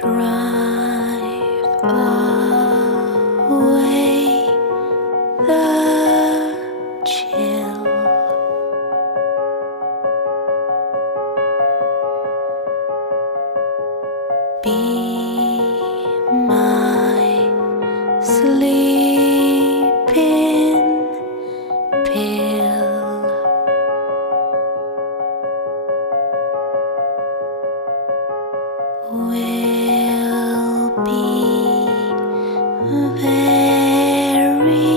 Drive away the chill. Be my sleeping pill. Will be very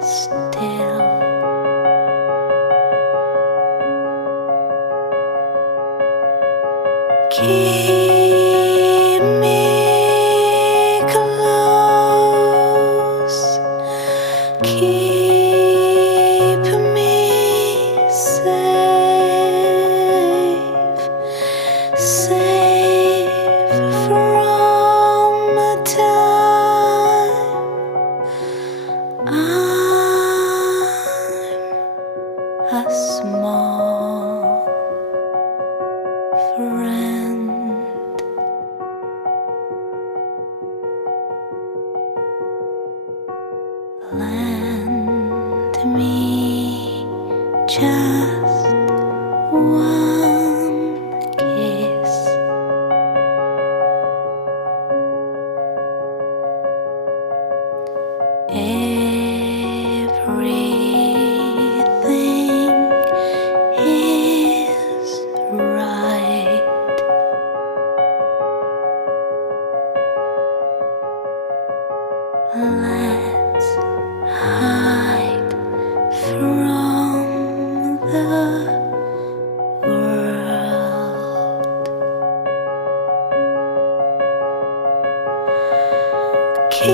still. Keep me close. Keep me safe. Safe from the time I'm a small friend. Lend me just one kiss. Everything is right. Let's hide from the world. Keep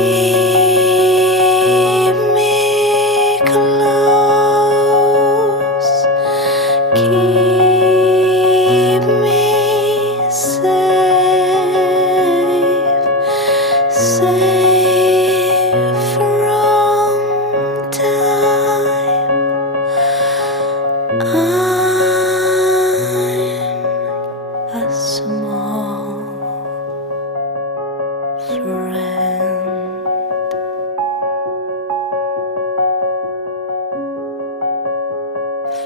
me close. Keep me safe. Safe from time I'm a small friend.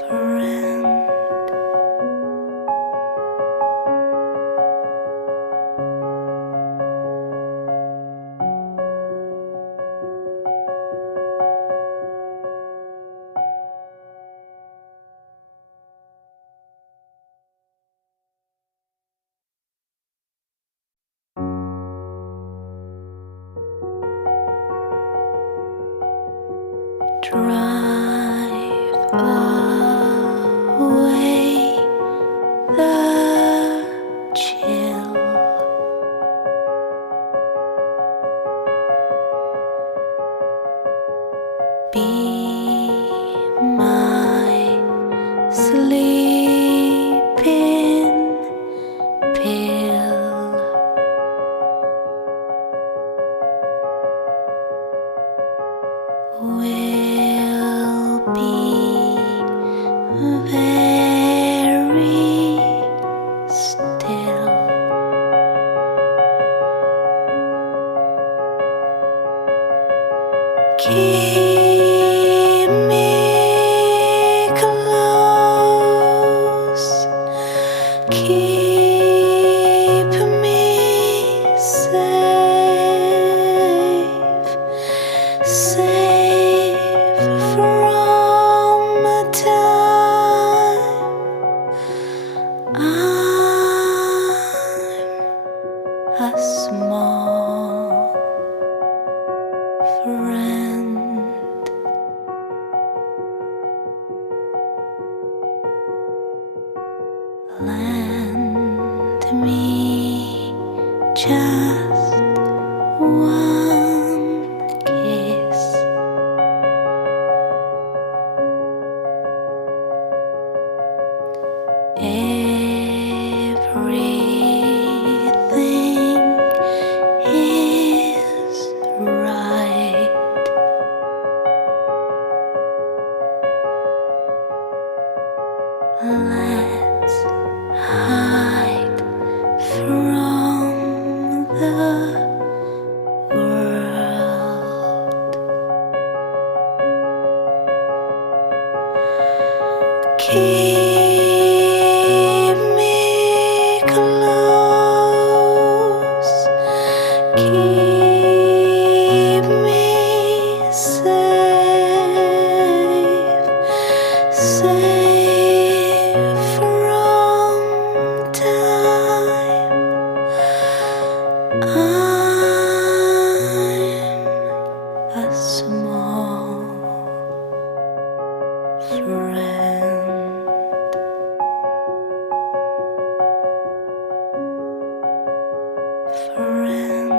Friend. Drive away the chill. Be my sleeping pill. Will be very still. Keep me close. Keep me safe. Safe from the time I'm a small friend. Lend me just one kiss. Everything is right. Let's hide from Keep me close, keep me safe, safe from time. I'm a small friend, friend.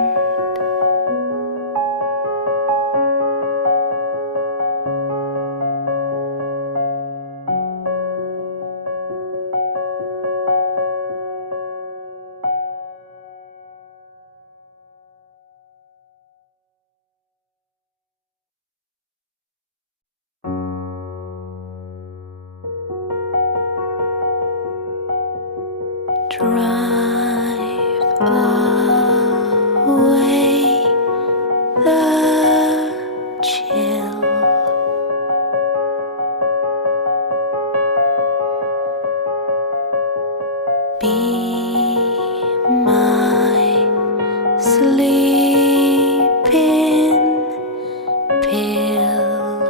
Drive away the chill. Be my sleeping pill.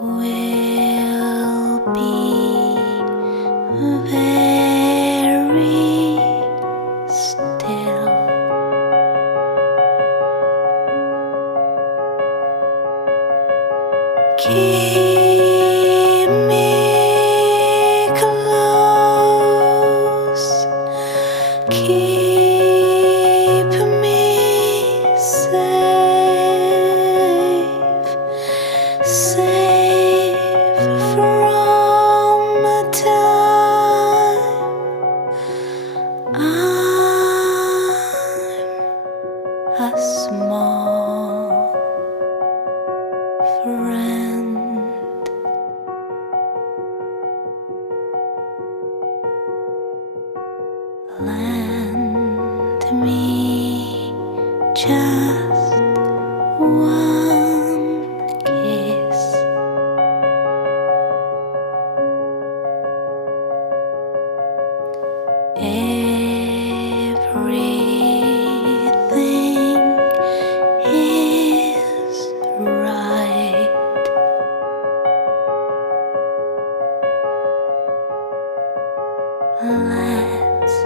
Will be very still. Keep me close, keep me safe, safe from time. I'm a small friend. Lend me just one kiss. Everything is right. Let's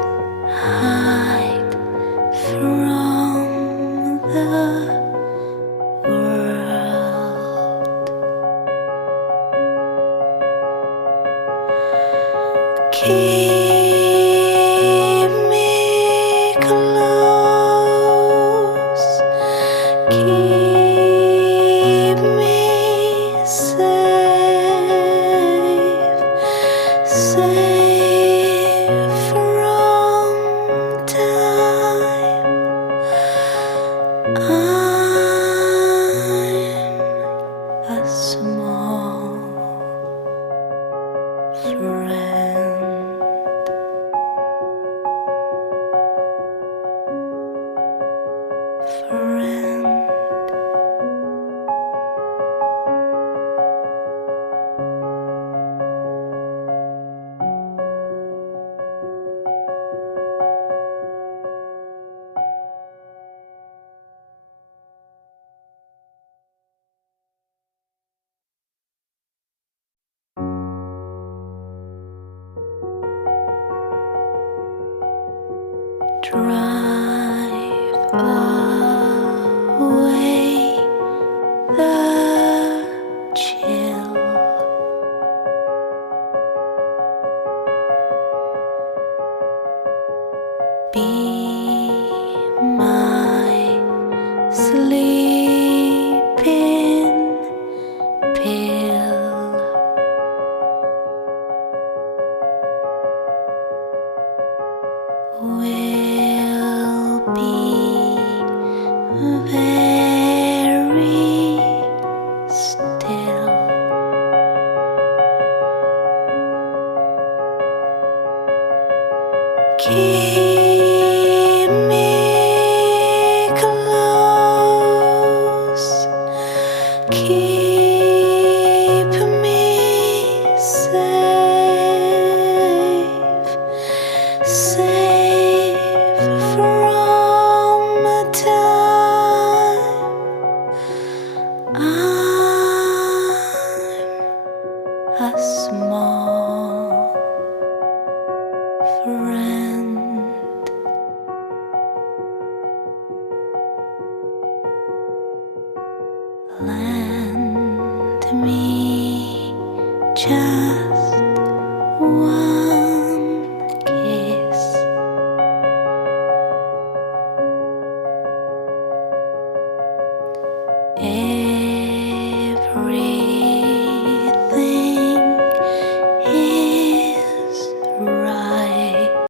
hide from the world. Keep me close, keep me safe, safe from time. I'm a small friend, friend. Drive away the chill. Be my sleeping pill. Will lend me just